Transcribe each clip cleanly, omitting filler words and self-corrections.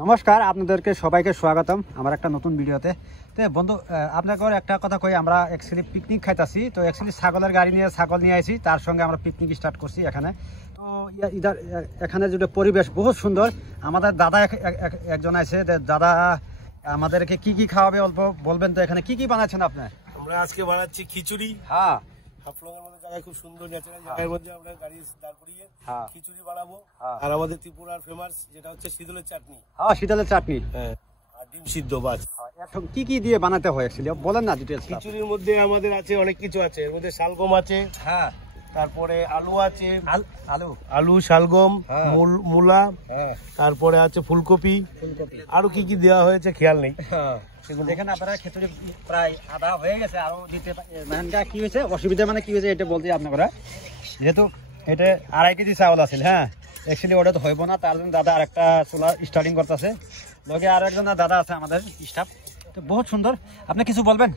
নমস্কার, আপনাদেরকে সবাইকে স্বাগতম আমার একটা নতুন ভিডিওতে। তো বন্ধু, আপনাকে একটা কথা কই, আমরা অ্যাকচুয়ালি পিকনিক খাইতাছি। তো অ্যাকচুয়ালি ছাগলের গাড়ি নিয়ে ছাগল নিয়ে আসি, তার সঙ্গে আমরা পিকনিক স্টার্ট করছি এখানে। তো ইধার এখানে যেটা পরিবেশ বহুত সুন্দর। আমাদের দাদা একজন আছে, দাদা আমাদেরকে কি কি খাওয়াবে অল্প বলবেন তো? এখানে কি কি বানাচ্ছেন আপনি? আমরা আজকে বানাচ্ছি খিচুড়ি। হ্যাঁ, হাফলংয়ের মধ্যে জায়গায় খুব সুন্দর ন্যাচারাল জায়গার মধ্যে আমরা গাড়ি দাঁড় করিয়ে খিচুড়ি বানাবো। আর আমাদের ত্রিপুরার ফেমাস যেটা হচ্ছে শীতলের চাটনি। হ্যাঁ, শীতলের চাটনি, হ্যাঁ, আর ডিম সিদ্ধ। বাস এখন কি কি দিয়ে বানাতে হয় অ্যাকচুয়ালি বলেন না ডিটেইলস। খিচুড়ির মধ্যে আমাদের আছে অনেক কিছু আছে, এর মধ্যে শালগম আছে, হ্যাঁ, তারপরে আলু আছে, আলু শালগম, মূলা, হ্যাঁ, তারপরে আছে ফুলকপি, আরো কি কি দেওয়া হয়েছে খেয়াল নেই। দেখেন আপনারা খিচুড়ি প্রায় আধা হয়ে গেছে, আরো দিতে কি হয়েছে অসুবিধা মানে কি হয়েছে এটা বলতে আপনারা। যেহেতু এটা 2.5 কেজি চাউল আছে, হ্যাঁ, অ্যাকচুয়ালি ওটা তো হইব না, তার জন্য দাদা আরেকটা চুলা স্টার্টিং করতেছে। লগে আর একজন দাদা আছে আমাদের স্টাফ। তো বহুত সুন্দর, আপনি কিছু বলবেন?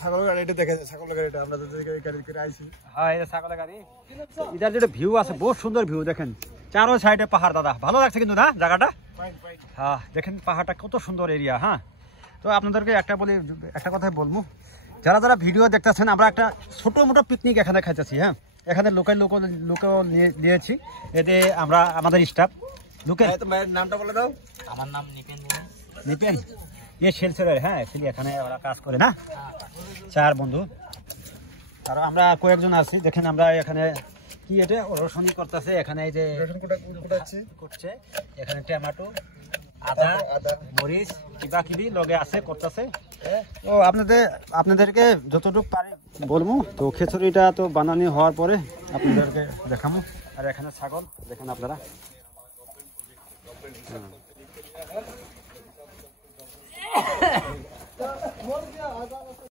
ছাগলের গাড়িটা দেখা যায়, ছাগলের গাড়িটা আমরা গাড়ি করে আইছি। হ্যাঁ, এটা ছাগলের গাড়ি। এটার যেটা ভিউ আছে বহুত সুন্দর ভিউ, দেখেন চারো সাইডে পাহাড়। দাদা ভালো লাগছে কিন্তু না জায়গাটা? হ্যাঁ, দেখেন পাহাড়টা কত সুন্দর এরিয়া। হ্যাঁ, তো আপনাদেরকে একটা কথাই বলবো, যারা যারা ভিডিও দেখতেছেন, আমরা একটা ছোট মোটো পিকনিক এখানে খাইতেছি। হ্যাঁ, এখানে লোকেও নিয়েছি, এতে আমরা আমাদের স্টাফ। লোকে নামটা বলে দাও। আমার নাম নিপেন শিলচরের। হ্যাঁ, অ্যাকচুয়ালি এখানে ওরা কাজ করে না, 4 বন্ধু। আর আমরা কয়েকজন আছি। দেখেন আমরা এখানে কি এটা রসুন করতেছে, এখানে এই যে করছে, এখানে টমেটো, আদা, মরিচ কিবা লগে আছে করতেছে। তো আপনাদেরকে যতটুকু পারি বলবো। তো খিচুড়িটা তো বানানি হওয়ার পরে আপনাদেরকে দেখাবো। আর এখানে ছাগল দেখেন আপনারা।